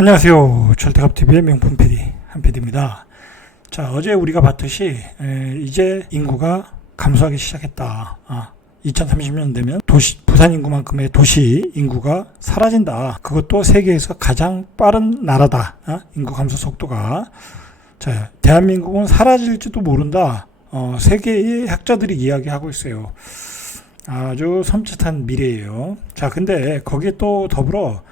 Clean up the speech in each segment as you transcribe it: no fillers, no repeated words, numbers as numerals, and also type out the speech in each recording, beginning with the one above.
안녕하세요. 철대갑TV의 명품 PD 한PD입니다. 자, 어제 우리가 봤듯이 이제 인구가 감소하기 시작했다. 2030년 되면 부산 인구만큼의 도시 인구가 사라진다. 그것도 세계에서 가장 빠른 나라다. 인구 감소 속도가. 자, 대한민국은 사라질지도 모른다. 세계의 학자들이 이야기하고 있어요. 아주 섬찟한 미래예요. 자, 근데 거기에 또 더불어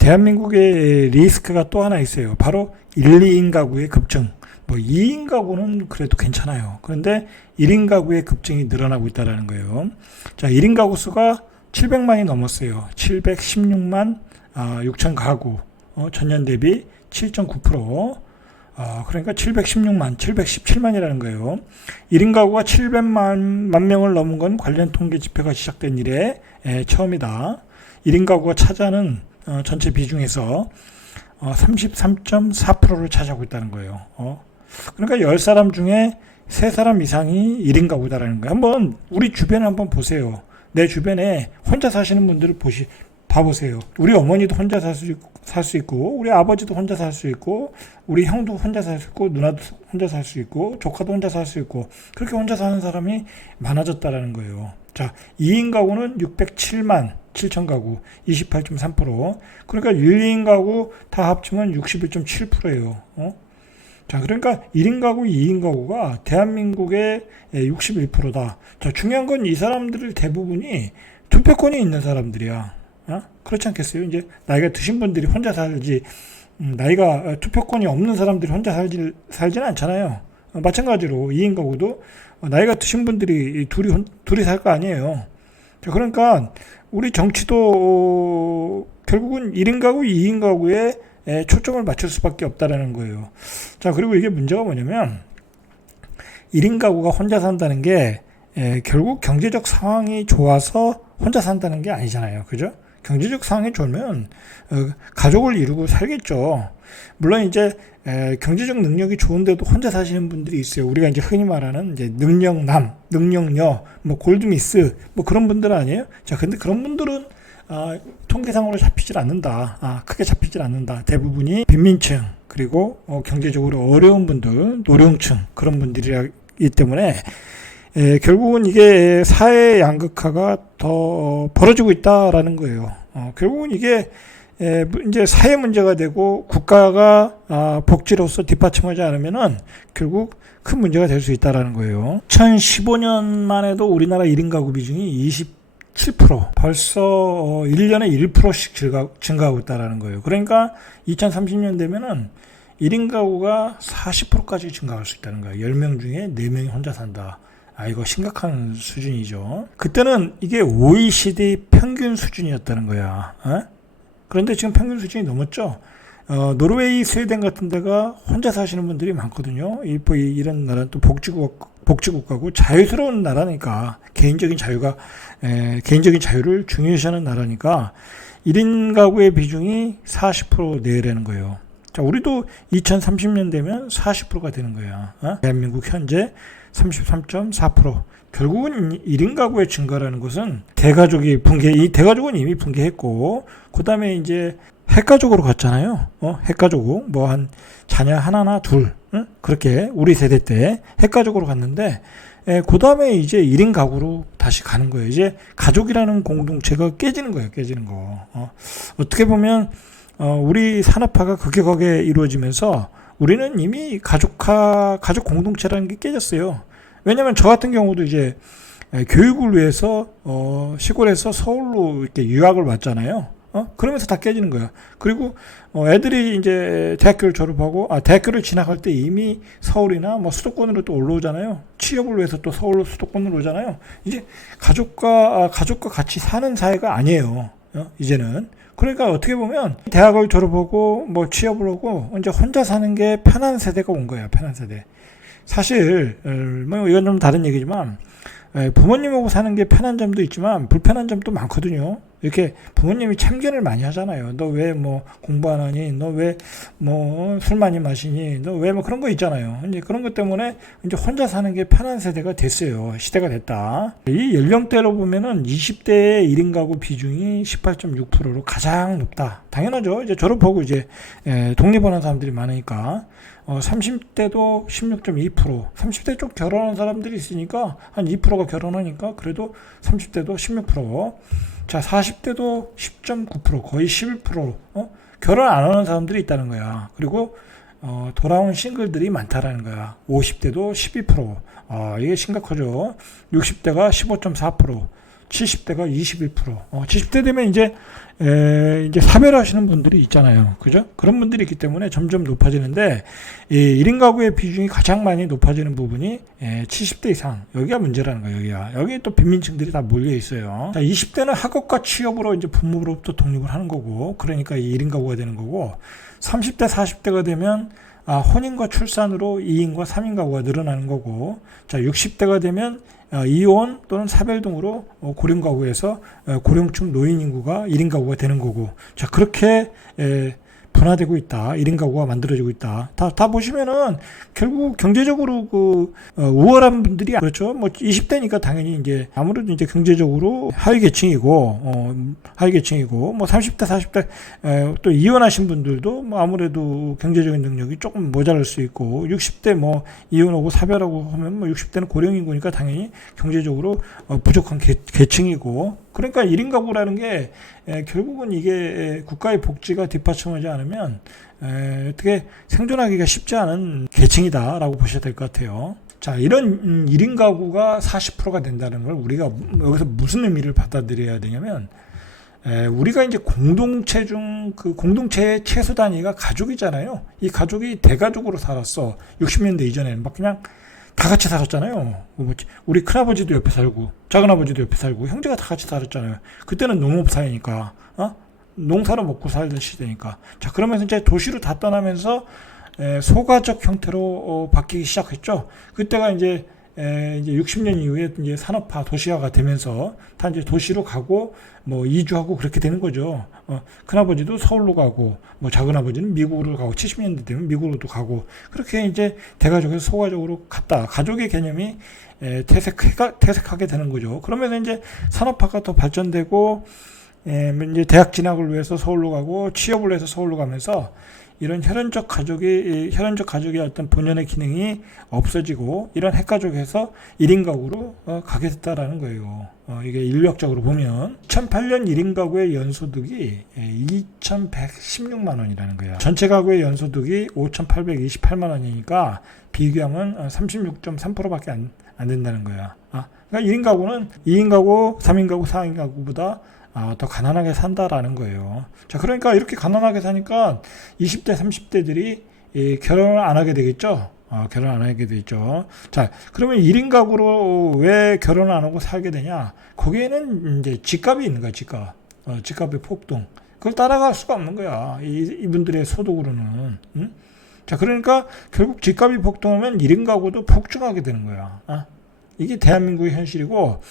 대한민국의 리스크가 또 하나 있어요. 바로 1, 2인 가구의 급증. 2인 가구는 그래도 괜찮아요. 그런데 1인 가구의 급증이 늘어나고 있다는 거예요. 자, 1인 가구 수가 700만이 넘었어요. 716만 6천 가구. 전년 대비 7.9%. 그러니까 716만, 717만이라는 거예요. 1인 가구가 700만 명을 넘은 건 관련 통계 집회가 시작된 이래 처음이다. 1인 가구가 차지하는 전체 비중에서 33.4%를 차지하고 있다는 거예요. 그러니까 10사람 중에 3사람 이상이 1인 가구다라는 거예요. 한번 우리 주변에 한번 보세요. 내 주변에 혼자 사시는 분들을 봐보세요. 우리 어머니도 혼자 살 수 있고, 우리 아버지도 혼자 살 수 있고, 우리 형도 혼자 살 수 있고, 누나도 혼자 살 수 있고, 조카도 혼자 살 수 있고, 그렇게 혼자 사는 사람이 많아졌다라는 거예요. 자, 2인 가구는 607만 7천 가구, 28.3%. 그러니까 1, 2인 가구 다 합치면 61.7%예요. 자, 그러니까 1인 가구, 2인 가구가 대한민국의 61%다. 자, 중요한 건 이 사람들 대부분이 투표권이 있는 사람들이야. 그렇지 않겠어요? 이제 나이가 드신 분들이 혼자 살지, 나이가 투표권이 없는 사람들이 혼자 살지는 않잖아요. 마찬가지로 2인 가구도 나이가 드신 분들이 둘이 살 거 아니에요. 자, 그러니까 우리 정치도 결국은 1인 가구, 2인 가구에 초점을 맞출 수밖에 없다라는 거예요. 자, 그리고 이게 문제가 뭐냐면 1인 가구가 혼자 산다는 게 결국 경제적 상황이 좋아서 혼자 산다는 게 아니잖아요. 그죠? 경제적 상황이 좋으면 가족을 이루고 살겠죠. 물론 이제 경제적 능력이 좋은데도 혼자 사시는 분들이 있어요. 우리가 이제 흔히 말하는 이제 능력남, 능력녀, 골드미스, 그런 분들 아니에요? 자, 근데 그런 분들은 통계상으로 잡히질 않는다. 크게 잡히질 않는다. 대부분이 빈민층, 그리고 경제적으로 어려운 분들, 노령층, 그런 분들이기 때문에 결국은 이게 사회 양극화가 더 벌어지고 있다라는 거예요. 결국은 이게 이제 사회 문제가 되고 국가가 복지로서 뒷받침하지 않으면은 결국 큰 문제가 될 수 있다라는 거예요. 2015년만 해도 우리나라 1인 가구 비중이 27%, 벌써 1년에 1%씩 증가하고 있다라는 거예요. 그러니까 2030년 되면은 1인 가구가 40%까지 증가할 수 있다는 거예요. 10명 중에 4명이 혼자 산다. 이거 심각한 수준이죠. 그때는 이게 OECD 평균 수준이었다는 거야. 그런데 지금 평균 수준이 넘었죠. 노르웨이, 스웨덴 같은 데가 혼자 사시는 분들이 많거든요. 이런 나라는 또 복지국가고 자유스러운 나라니까 개인적인 자유를 중요시하는 나라니까 1인 가구의 비중이 40% 내외라는 거예요. 자, 우리도 2030년 되면 40%가 되는 거야. 대한민국 현재 33.4%. 결국은 1인 가구의 증가라는 것은 이 대가족은 이미 붕괴했고, 그 다음에 이제 핵가족으로 갔잖아요. 핵가족, 한 자녀 하나나 둘, 그렇게 우리 세대 때 핵가족으로 갔는데, 그 다음에 이제 1인 가구로 다시 가는 거예요. 이제 가족이라는 공동체가 깨지는 거예요. 깨지는 거. 어떻게 보면, 우리 산업화가 급격하게 이루어지면서 우리는 이미 가족 공동체라는 게 깨졌어요. 왜냐면 저 같은 경우도 이제 교육을 위해서 시골에서 서울로 이렇게 유학을 왔잖아요. 그러면서 다 깨지는 거야. 그리고 애들이 이제 대학교를 졸업하고 대학교를 진학할 때 이미 서울이나 수도권으로 또 올라오잖아요. 취업을 위해서 또 서울로 수도권으로 오잖아요. 이제 가족과 같이 사는 사회가 아니에요. 이제는. 그러니까 어떻게 보면 대학을 졸업하고 취업을 하고 이제 혼자 사는 게 편한 세대가 온 거야. 편한 세대. 사실 이건 좀 다른 얘기지만 부모님하고 사는 게 편한 점도 있지만 불편한 점도 많거든요. 이렇게 부모님이 참견을 많이 하잖아요. 너 왜 뭐 공부 안 하니? 너 왜 뭐 술 많이 마시니? 너 왜 뭐 그런 거 있잖아요. 이제 그런 것 때문에 이제 혼자 사는 게 편한 세대가 됐어요. 시대가 됐다. 이 연령대로 보면은 20대의 1인 가구 비중이 18.6%로 가장 높다. 당연하죠. 이제 졸업하고 이제 독립하는 사람들이 많으니까. 30대도 16.2%, 30대 쪽 결혼한 사람들이 있으니까 한 2%가 결혼하니까 그래도 30대도 16%, 자 40대도 10.9%, 거의 11%, 결혼 안 하는 사람들이 있다는 거야. 그리고 돌아온 싱글들이 많다라는 거야. 50대도 12%, 이게 심각하죠. 60대가 15.4%, 70대가 21%. 70대 되면 이제 사별하시는 분들이 있잖아요. 그죠? 그런 분들이 있기 때문에 점점 높아지는데, 이 1인 가구의 비중이 가장 많이 높아지는 부분이 70대 이상. 여기가 문제라는 거예요, 여기가. 여기 또 빈민층들이 다 몰려 있어요. 자, 20대는 학업과 취업으로 이제 부모로부터 독립을 하는 거고, 그러니까 이 1인 가구가 되는 거고, 30대, 40대가 되면 혼인과 출산으로 2인과 3인 가구가 늘어나는 거고, 자, 60대가 되면 이혼 또는 사별 등으로 고령 가구에서 고령층 노인 인구가 1인 가구가 되는 거고, 자, 그렇게 분화되고 있다. 1인 가구가 만들어지고 있다. 다 보시면은 결국 경제적으로 우월한 분들이 그렇죠. 뭐 20대니까 당연히 이제 아무래도 이제 경제적으로 하위 계층이고 뭐 30대, 40대 또 이혼하신 분들도 뭐 아무래도 경제적인 능력이 조금 모자랄 수 있고 60대 뭐 이혼하고 사별하고 하면 뭐 60대는 고령 인구니까 당연히 경제적으로 부족한 계층이고 그러니까 1인 가구라는 게 결국은 이게 국가의 복지가 뒷받침하지 않으면 어떻게 생존하기가 쉽지 않은 계층이다라고 보셔야 될 것 같아요. 자, 이런 1인 가구가 40%가 된다는 걸 우리가 여기서 무슨 의미를 받아들여야 되냐면 우리가 이제 공동체 중 그 공동체의 최소 단위가 가족이잖아요. 이 가족이 대가족으로 살았어. 60년대 이전에는 막 그냥 다 같이 살았잖아요. 우리 큰아버지도 옆에 살고 작은아버지도 옆에 살고 형제가 다 같이 살았잖아요. 그때는 농업 사회니까 농사로 먹고 살던 시대니까. 자, 그러면서 이제 도시로 다 떠나면서 소가족 형태로 바뀌기 시작했죠. 그때가 이제 60년 이후에 이제 산업화 도시화가 되면서 다 이제 도시로 가고 뭐 이주하고 그렇게 되는 거죠. 큰아버지도 서울로 가고 뭐 작은아버지는 미국으로 가고 70년대 되면 미국으로도 가고 그렇게 이제 대가족에서 소가족으로 갔다. 가족의 개념이 퇴색하게 되는 거죠. 그러면서 이제 산업화가 더 발전되고 이제 대학 진학을 위해서 서울로 가고 취업을 해서 서울로 가면서 이런 혈연적 가족의 어떤 본연의 기능이 없어지고 이런 핵가족에서 1인 가구로 가게 됐다라는 거예요. 이게 인력적으로 보면 2008년 1인 가구의 연소득이 2,116만 원이라는 거야. 전체 가구의 연소득이 5,828만 원이니까 비교하면 36.3%밖에 안 된다는 거야. 그러니까 1인 가구는 2인 가구, 3인 가구, 4인 가구보다 더 가난하게 산다라는 거예요. 자, 그러니까 이렇게 가난하게 사니까 20대, 30대들이 결혼을 안 하게 되겠죠. 결혼 안 하게 되죠. 자, 그러면 1인 가구로 왜 결혼 안 하고 살게 되냐? 거기에는 이제 집값이 있는 거야, 집값. 집값의 폭등. 그걸 따라갈 수가 없는 거야. 이분들의 소득으로는. 응? 자, 그러니까 결국 집값이 폭등하면 1인 가구도 폭증하게 되는 거야. 이게 대한민국의 현실이고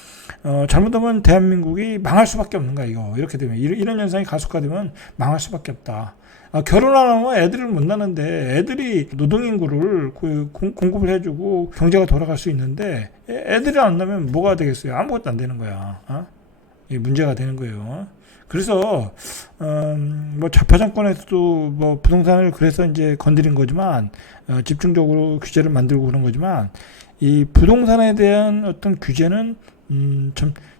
잘못하면 대한민국이 망할 수밖에 없는 거야. 이렇게 되면 이런 현상이 가속화되면 망할 수밖에 없다. 결혼 안 하면 애들을 못 낳는데 애들이 노동인구를 공급을 해주고 경제가 돌아갈 수 있는데 애들이 안 낳으면 뭐가 되겠어요? 아무것도 안 되는 거야. 이게 문제가 되는 거예요. 그래서 뭐 좌파 정권에서도 뭐 부동산을 그래서 이제 건드린 거지만 집중적으로 규제를 만들고 그런 거지만 이 부동산에 대한 어떤 규제는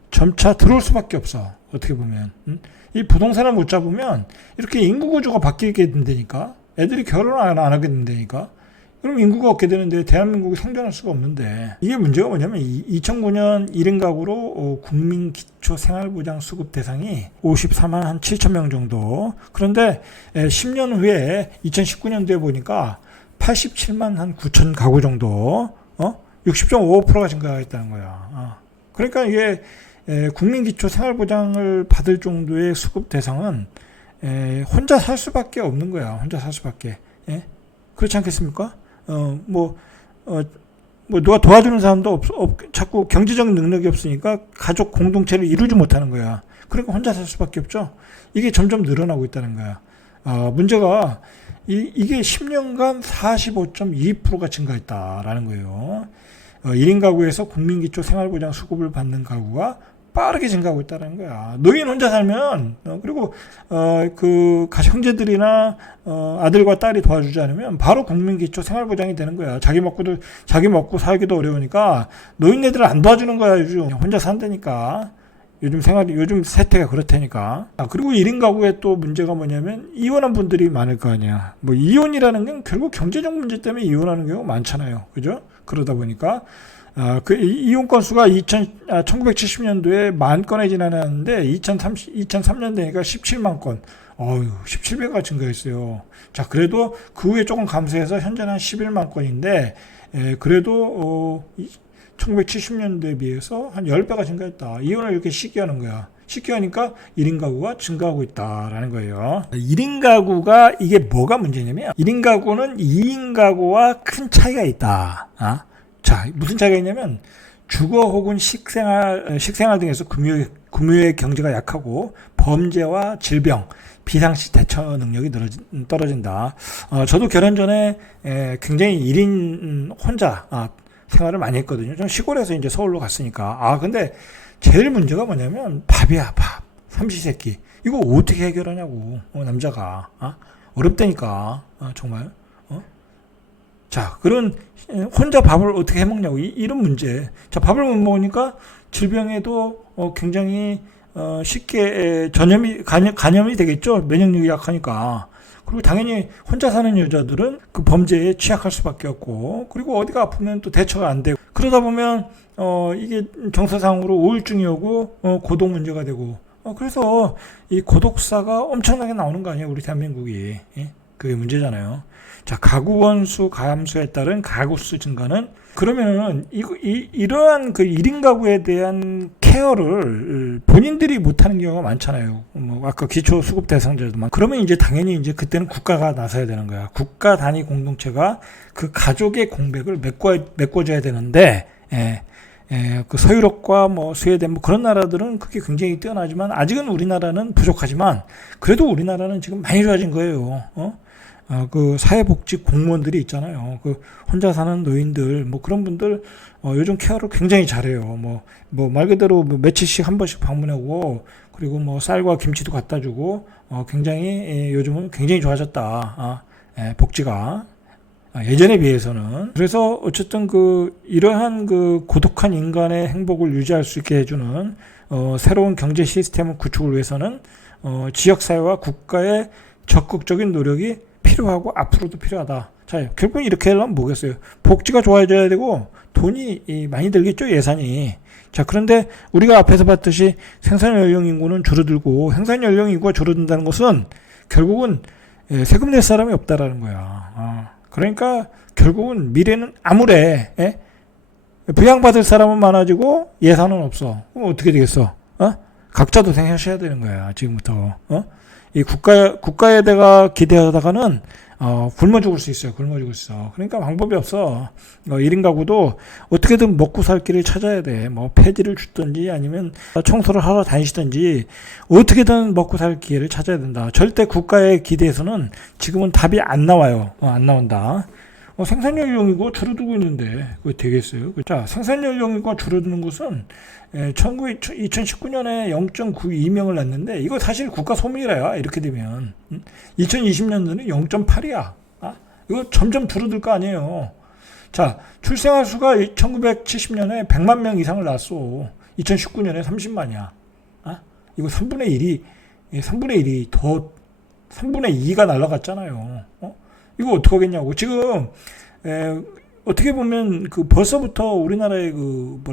점차 들어올 수밖에 없어. 어떻게 보면 이 부동산을 못 잡으면 이렇게 인구 구조가 바뀌게 된다니까. 애들이 결혼을 안 하게 된다니까. 그럼 인구가 없게 되는데 대한민국이 생존할 수가 없는데 이게 문제가 뭐냐면 2009년 1인 가구로 국민기초생활보장 수급 대상이 54만 한 7천 명 정도. 그런데 10년 후에 2019년도에 보니까 87만 한 9천 가구 정도 60.55%가 증가했다는 거야. 그러니까 이게 국민기초생활보장을 받을 정도의 수급 대상은 혼자 살 수밖에 없는 거야. 혼자 살 수밖에. 그렇지 않겠습니까? 뭐 누가 도와주는 사람도 자꾸 경제적 능력이 없으니까 가족 공동체를 이루지 못하는 거야. 그러니까 혼자 살 수밖에 없죠. 이게 점점 늘어나고 있다는 거야. 문제가 이게 10년간 45.2%가 증가했다라는 거예요. 1인 가구에서 국민기초 생활보장 수급을 받는 가구가 빠르게 증가하고 있다는 거야. 노인 혼자 살면 그리고 그 형제들이나 아들과 딸이 도와주지 않으면 바로 국민기초 생활보장이 되는 거야. 자기 먹고 살기도 어려우니까 노인네들을 안 도와주는 거야. 요즘 혼자 산다니까. 요즘 세태가 그렇다니까. 그리고 1인 가구에 또 문제가 뭐냐면 이혼한 분들이 많을 거 아니야. 뭐 이혼이라는 건 결국 경제적 문제 때문에 이혼하는 경우가 많잖아요. 그죠? 그러다 보니까 그 이혼 건수가 1970년도에 10,000건에 지나는데 2003년 되니까 17만 건. 17배가 증가했어요. 자, 그래도 그 후에 조금 감소해서 현재는 한 11만 건인데, 그래도 1970년도에 비해서 한 10배가 증가했다. 이혼을 이렇게 쉽게 하는 거야. 쉽게 하니까 1인 가구가 증가하고 있다라는 거예요. 1인 가구가 이게 뭐가 문제냐면 1인 가구는 2인 가구와 큰 차이가 있다. 자, 무슨 차이가 있냐면 주거 혹은 식생활 등에서 금융의 경제가 약하고 범죄와 질병, 비상시 대처 능력이 떨어진다. 저도 결혼 전에 굉장히 1인 혼자 생활을 많이 했거든요. 좀 시골에서 이제 서울로 갔으니까. 근데 제일 문제가 뭐냐면 밥이야, 밥. 삼시세끼. 이거 어떻게 해결하냐고, 남자가. 어렵다니까, 정말. 자, 그런, 혼자 밥을 어떻게 해 먹냐고, 이런 문제. 자, 밥을 못 먹으니까 질병에도 굉장히, 쉽게 간염이 되겠죠? 면역력이 약하니까. 그리고 당연히 혼자 사는 여자들은 그 범죄에 취약할 수밖에 없고, 그리고 어디가 아프면 또 대처가 안 되고, 그러다 보면 이게 정서상으로 우울증이 오고 고독 문제가 되고, 그래서 이 고독사가 엄청나게 나오는 거 아니에요, 우리 대한민국이. 그게 문제잖아요. 자, 가구 원수 감소에 따른 가구 수 증가는, 그러면은 이러한 그 1인 가구에 대한 케어를 본인들이 못하는 경우가 많잖아요. 뭐 아까 기초 수급 대상자들도 많고. 그러면 이제 당연히 이제 그때는 국가가 나서야 되는 거야. 국가 단위 공동체가 그 가족의 공백을 메꿔줘야 되는데, 그 서유럽과 뭐 스웨덴 뭐 그런 나라들은 그게 굉장히 뛰어나지만 아직은 우리나라는 부족하지만 그래도 우리나라는 지금 많이 좋아진 거예요. 그 사회복지 공무원들이 있잖아요. 그 혼자 사는 노인들, 뭐 그런 분들, 요즘 케어를 굉장히 잘해요. 뭐 말 그대로 뭐 며칠씩 한 번씩 방문하고, 그리고 뭐 쌀과 김치도 갖다 주고, 굉장히, 요즘은 굉장히 좋아졌다. 복지가. 예전에 비해서는. 그래서 어쨌든 이러한 고독한 인간의 행복을 유지할 수 있게 해주는, 새로운 경제 시스템 구축을 위해서는, 지역사회와 국가의 적극적인 노력이 필요하고 앞으로도 필요하다. 자, 결국 이렇게 하려면 뭐겠어요? 복지가 좋아져야 되고 돈이 많이 들겠죠, 예산이. 자, 그런데 우리가 앞에서 봤듯이 생산 연령 인구는 줄어들고 생산 연령 인구가 줄어든다는 것은 결국은 세금 낼 사람이 없다라는 거야. 그러니까 결국은 미래는 암울해. 부양받을 사람은 많아지고 예산은 없어. 그럼 어떻게 되겠어? 각자 도생하셔야 되는 거야, 지금부터. 이 국가에다가 기대하다가는, 굶어 죽을 수 있어요. 굶어 죽을 수 있어. 그러니까 방법이 없어. 1인 가구도 어떻게든 먹고 살 길을 찾아야 돼. 뭐, 폐지를 주든지 아니면 청소를 하러 다니시든지 어떻게든 먹고 살 기회를 찾아야 된다. 절대 국가의 기대에서는 지금은 답이 안 나와요. 안 나온다. 생산 연령이고 줄어들고 있는데 그거 되겠어요? 자, 생산 연령이고 줄어드는 것은 2019년에 0.92명을 낳는데 이거 사실 국가 소멸이야. 이렇게 되면 2020년도는 0.8이야. 이거 점점 줄어들 거 아니에요. 자, 출생아 수가 1970년에 100만 명 이상을 낳았어. 2019년에 30만이야. 이거 3분의 1이 더 3분의 2가 날아갔잖아요. 이거 어떻게 하겠냐고. 지금 어떻게 보면 벌써부터 우리나라의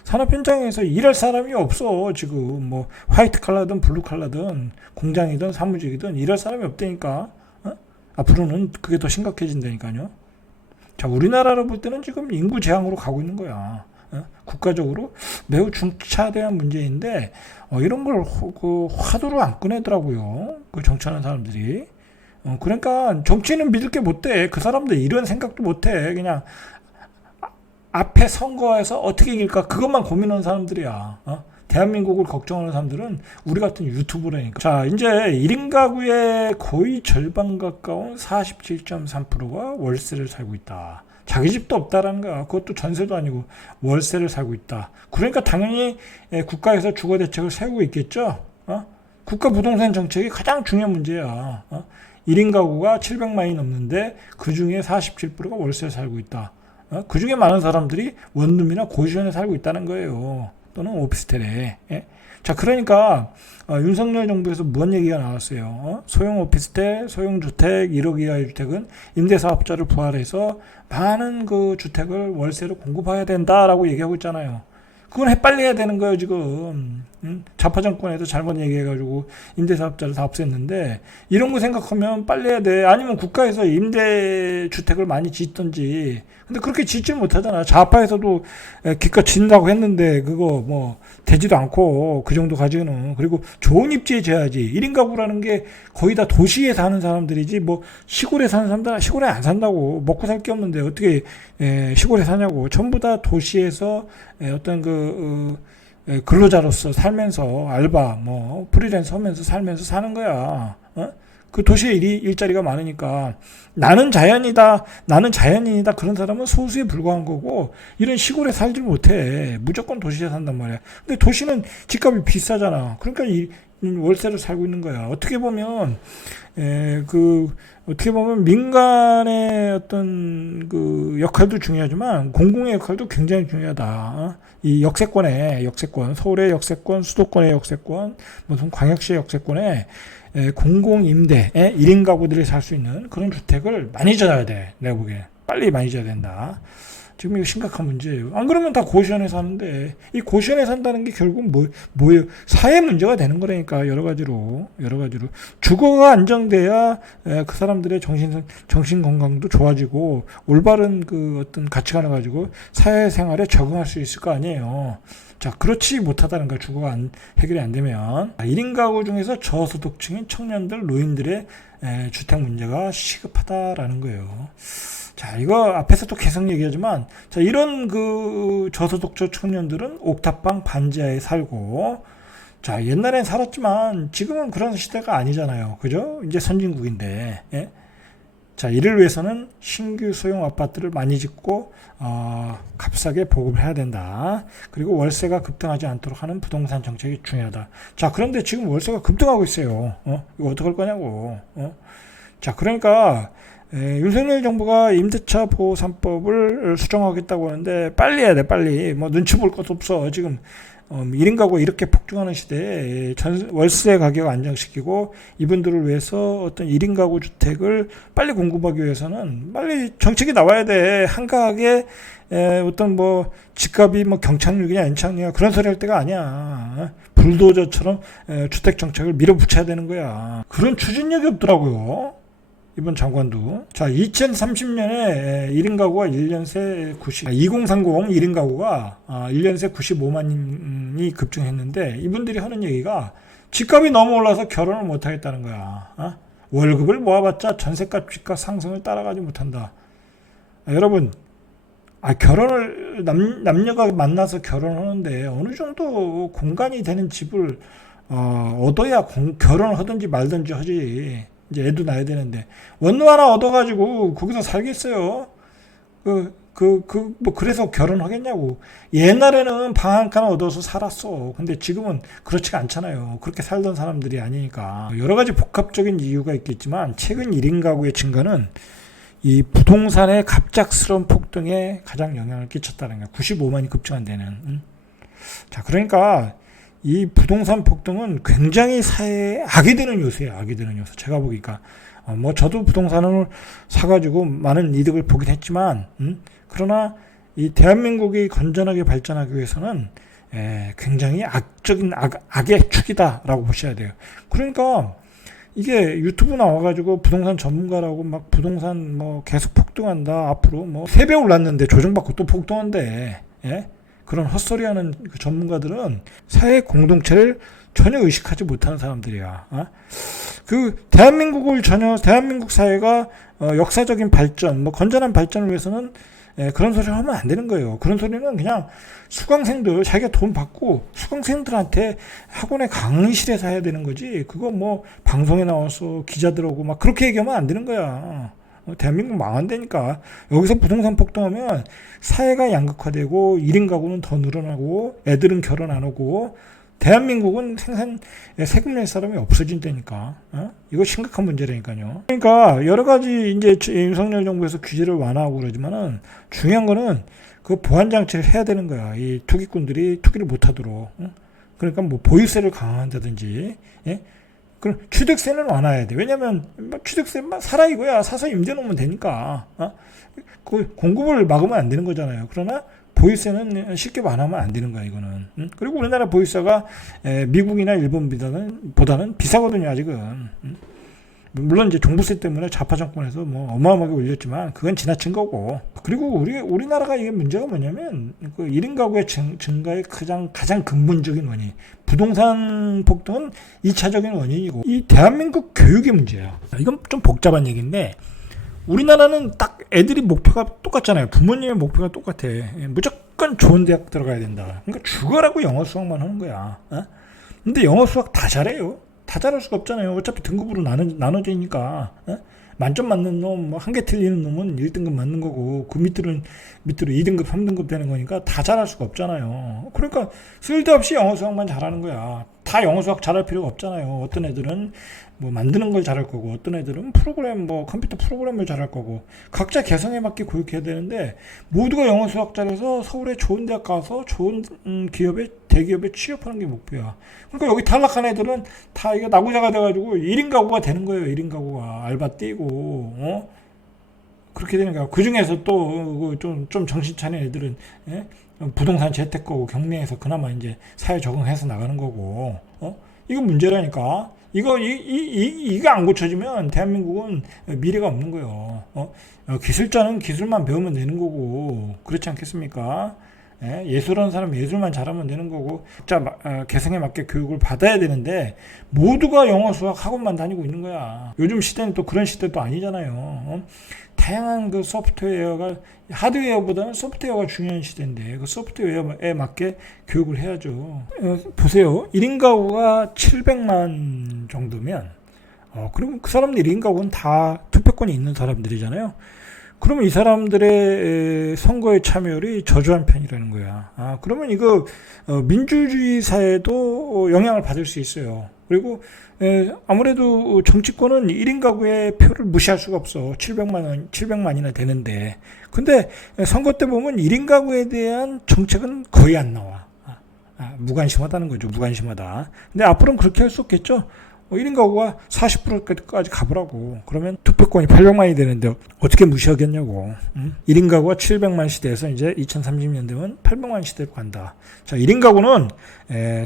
산업 현장에서 일할 사람이 없어. 지금 뭐 화이트 칼라든 블루 칼라든 공장이든 사무직이든 일할 사람이 없다니까. 앞으로는 그게 더 심각해진다니까요. 자, 우리나라로 볼 때는 지금 인구 재앙으로 가고 있는 거야. 국가적으로 매우 중차대한 문제인데 이런 걸 화두로 안 꺼내더라고요. 정치하는 사람들이. 그러니까 정치인은 믿을 게 못 돼. 그 사람들 이런 생각도 못 해. 그냥 앞에 선거에서 어떻게 이길까 그것만 고민하는 사람들이야. 대한민국을 걱정하는 사람들은 우리 같은 유튜브라니까. 자, 이제 1인 가구의 거의 절반 가까운 47.3%가 월세를 살고 있다. 자기 집도 없다라는 거야. 그것도 전세도 아니고 월세를 살고 있다. 그러니까 당연히 국가에서 주거 대책을 세우고 있겠죠. 국가 부동산 정책이 가장 중요한 문제야. 1인 가구가 700만이 넘는데 그 중에 47%가 월세를 살고 있다. 그 중에 많은 사람들이 원룸이나 고시원에 살고 있다는 거예요. 또는 오피스텔에. 자, 그러니까 윤석열 정부에서 뭔 얘기가 나왔어요. 소형 오피스텔, 소형 주택, 1억 이하의 주택은 임대사업자를 부활해서 많은 그 주택을 월세로 공급해야 된다라고 얘기하고 있잖아요. 그건 빨리 해야 되는 거예요, 지금. 좌파 정권에서 잘못 얘기해가지고 임대사업자를 다 없앴는데, 이런 거 생각하면 빨리 해야 돼. 아니면 국가에서 임대주택을 많이 짓든지. 근데 그렇게 짓지 못하잖아. 좌파에서도 기껏 짓는다고 했는데, 그거 뭐, 되지도 않고, 그 정도 가지고는. 그리고 좋은 입지에 지어야지. 1인 가구라는 게 거의 다 도시에 사는 사람들이지, 뭐, 시골에 사는 사람들은 시골에 안 산다고. 먹고 살 게 없는데, 어떻게 시골에 사냐고. 전부 다 도시에서 어떤 근로자로서 살면서 알바 뭐 프리랜서 하면서 살면서 사는 거야. 그 도시에 일자리가 많으니까 나는 자연인이다 그런 사람은 소수에 불과한 거고, 이런 시골에 살지 못해. 무조건 도시에 산단 말이야. 근데 도시는 집값이 비싸잖아. 그러니까 월세로 살고 있는 거야. 어떻게 보면 민간의 어떤 그 역할도 중요하지만 공공의 역할도 굉장히 중요하다. 이 역세권, 서울의 역세권, 수도권의 역세권, 무슨 광역시의 역세권에 공공 임대에 1인 가구들이 살 수 있는 그런 주택을 많이 져야 돼. 내가 보기에 빨리 많이 져야 된다. 지금 이거 심각한 문제예요. 안 그러면 다 고시원에 사는데, 이 고시원에 산다는 게 결국 뭐예요? 사회 문제가 되는 거라니까. 여러 가지로. 주거가 안정돼야 그 사람들의 정신 건강도 좋아지고, 올바른 그 어떤 가치관을 가지고 사회생활에 적응할 수 있을 거 아니에요. 자, 그렇지 못하다는 거야. 주거가 해결이 안 되면. 1인 가구 중에서 저소득층인 청년들, 노인들의 주택 문제가 시급하다라는 거예요. 자, 이거 앞에서도 계속 얘기하지만, 자, 이런 그 저소득층 청년들은 옥탑방 반지하에 살고, 자, 옛날엔 살았지만 지금은 그런 시대가 아니잖아요. 그죠? 이제 선진국인데. 예? 자, 이를 위해서는 신규 소형 아파트를 많이 짓고 값싸게 보급을 해야 된다. 그리고 월세가 급등하지 않도록 하는 부동산 정책이 중요하다. 자, 그런데 지금 월세가 급등하고 있어요. 이거 어떡할 거냐고. 자, 그러니까 윤석열 정부가 임대차 보호 3법을 수정하겠다고 하는데 빨리 해야 돼, 빨리. 뭐 눈치 볼 것도 없어. 지금 1인 가구가 이렇게 폭증하는 시대에 월세 가격 안정시키고 이분들을 위해서 어떤 1인 가구 주택을 빨리 공급하기 위해서는 빨리 정책이 나와야 돼. 한가하게 어떤 뭐 집값이 뭐 경착륙이냐 연착륙이냐 그런 소리 할 때가 아니야. 불도저처럼 주택 정책을 밀어붙여야 되는 거야. 그런 추진력이 없더라고요. 이번 장관도. 자, 2030년에 1인 가구가 1년새 2030 1인 가구가 1년새 95만이 급증했는데, 이분들이 하는 얘기가 집값이 너무 올라서 결혼을 못 하겠다는 거야. 월급을 모아봤자 전세값, 집값 상승을 따라가지 못한다. 여러분, 결혼을 남녀가 만나서 결혼하는데 어느 정도 공간이 되는 집을 얻어야 결혼을 하든지 말든지 하지. 이제 애도 낳아야 되는데 원룸 하나 얻어가지고 거기서 살겠어요? 뭐 그래서 결혼하겠냐고. 옛날에는 방 한 칸 얻어서 살았어. 근데 지금은 그렇지가 않잖아요. 그렇게 살던 사람들이 아니니까. 여러 가지 복합적인 이유가 있겠지만 최근 1인 가구의 증가는 이 부동산의 갑작스러운 폭등에 가장 영향을 끼쳤다는 거예요. 95만이 급증한 데는. 자, 그러니까 이 부동산 폭등은 굉장히 사회에 악이 되는 요소예요. 악이 되는 요소. 제가 보니까 뭐 저도 부동산을 사가지고 많은 이득을 보긴 했지만, 그러나 이 대한민국이 건전하게 발전하기 위해서는 굉장히 악의 축이다라고 보셔야 돼요. 그러니까 이게 유튜브 나와가지고 부동산 전문가라고 막 부동산 뭐 계속 폭등한다. 앞으로 뭐 3배 올랐는데 조정받고 또 폭등한대. 예? 그런 헛소리하는 그 전문가들은 사회 공동체를 전혀 의식하지 못하는 사람들이야. 대한민국 사회가 역사적인 발전, 뭐 건전한 발전을 위해서는 그런 소리를 하면 안 되는 거예요. 그런 소리는 그냥 수강생들, 자기가 돈 받고 수강생들한테 학원의 강의실에서 해야 되는 거지. 그거 뭐 방송에 나와서 기자들하고 막 그렇게 얘기하면 안 되는 거야. 대한민국 망한다니까. 여기서 부동산 폭등하면 사회가 양극화되고 1인 가구는 더 늘어나고 애들은 결혼 안 하고 대한민국은 세금 낼 사람이 없어진다니까. 이거 심각한 문제라니까요. 그러니까 여러 가지 이제 윤석열 정부에서 규제를 완화하고 그러지만은 중요한 거는 그 보안 장치를 해야 되는 거야. 이 투기꾼들이 투기를 못 하도록. 그러니까 뭐 보유세를 강화한다든지, 예? 그럼 취득세는 완화해야 돼. 왜냐면 취득세만 사라 이거야. 사서 임대 놓으면 되니까. 그 공급을 막으면 안 되는 거잖아요. 그러나 보유세는 쉽게 완화하면 안 되는 거야, 이거는. 그리고 우리나라 보유세가 미국이나 일본보다는 비싸거든요, 아직은. 물론 이제 종부세 때문에 좌파 정권에서 뭐 어마어마하게 올렸지만 그건 지나친 거고. 그리고 우리나라가 이게 문제가 뭐냐면 그 1인 가구의 증가의 가장 근본적인 원인. 부동산 폭등은 2차적인 원인이고 이 대한민국 교육의 문제야. 이건 좀 복잡한 얘기인데 우리나라는 딱 애들이 목표가 똑같잖아요. 부모님의 목표가 똑같아. 무조건 좋은 대학 들어가야 된다. 그러니까 죽어라고 영어 수학만 하는 거야. 근데 영어 수학 다 잘해요. 다 잘할 수가 없잖아요. 어차피 등급으로 나눠지니까. 만점 맞는 놈, 뭐 한 개 틀리는 놈은 1등급 맞는 거고 그 밑으로 2등급, 3등급 되는 거니까 다 잘할 수가 없잖아요. 그러니까 쓸데없이 영어 수학만 잘하는 거야. 다 영어 수학 잘할 필요가 없잖아요. 어떤 애들은 뭐 만드는 걸 잘할 거고 어떤 애들은 컴퓨터 프로그램을 잘할 거고 각자 개성에 맞게 교육해야 되는데 모두가 영어 수학 잘해서 서울에 좋은 대학 가서 좋은 대기업에 취업하는 게 목표야. 그러니까 여기 탈락한 애들은 다 이거 나부자가 돼가지고 1인 가구가 되는 거예요. 1인 가구가 알바 뛰고 그렇게 되는 거야. 그 중에서 또 좀 정신 차린 애들은 부동산 재테크 거고 경매에서 그나마 이제 사회 적응해서 나가는 거고 이거 문제라니까. 이거 안 고쳐지면 대한민국은 미래가 없는 거예요. 기술자는 기술만 배우면 되는 거고 그렇지 않겠습니까? 예술하는 사람은 예술만 잘하면 되는 거고 각자 개성에 맞게 교육을 받아야 되는데 모두가 영어 수학 학원만 다니고 있는 거야. 요즘 시대는 또 그런 시대도 아니잖아요. 다양한 그 하드웨어보다는 소프트웨어가 중요한 시대인데 그 소프트웨어에 맞게 교육을 해야죠. 보세요. 1인 가구가 700만 정도면 그러면 그 사람들 1인 가구는 다 투표권이 있는 사람들이잖아요. 그러면 이 사람들의 선거에 참여율이 저조한 편이라는 거야. 그러면 이거 민주주의 사회도 영향을 받을 수 있어요. 아무래도 정치권은 1인 가구의 표를 무시할 수가 없어. 700만이나 되는데. 근데 선거 때 보면 1인 가구에 대한 정책은 거의 안 나와. 무관심하다는 거죠. 무관심하다. 근데 앞으로는 그렇게 할 수 없겠죠. 1인 가구가 40%까지 가보라고. 그러면 투표권이 800만이 되는데 어떻게 무시하겠냐고. 1인 가구가 700만 시대에서 이제 2030년 되면 800만 시대로 간다. 자, 1인 가구는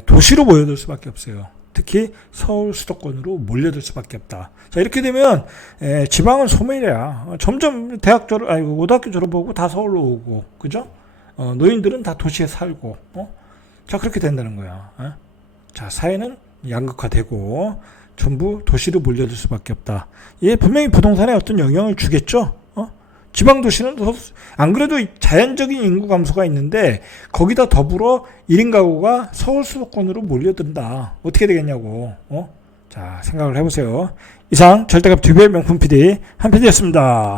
도시로 모여들 수밖에 없어요. 특히 서울 수도권으로 몰려들 수밖에 없다. 자, 이렇게 되면 지방은 소멸이야. 점점 고등학교 졸업하고 다 서울로 오고, 그죠? 노인들은 다 도시에 살고, 자, 그렇게 된다는 거야. 자, 사회는 양극화되고 전부 도시로 몰려들 수밖에 없다. 얘 분명히 부동산에 어떤 영향을 주겠죠. 지방 도시는 안 그래도 자연적인 인구 감소가 있는데 거기다 더불어 1인 가구가 서울 수도권으로 몰려든다. 어떻게 되겠냐고. 자, 생각을 해보세요. 이상 절대값 듀베 명품 PD 한 PD였습니다.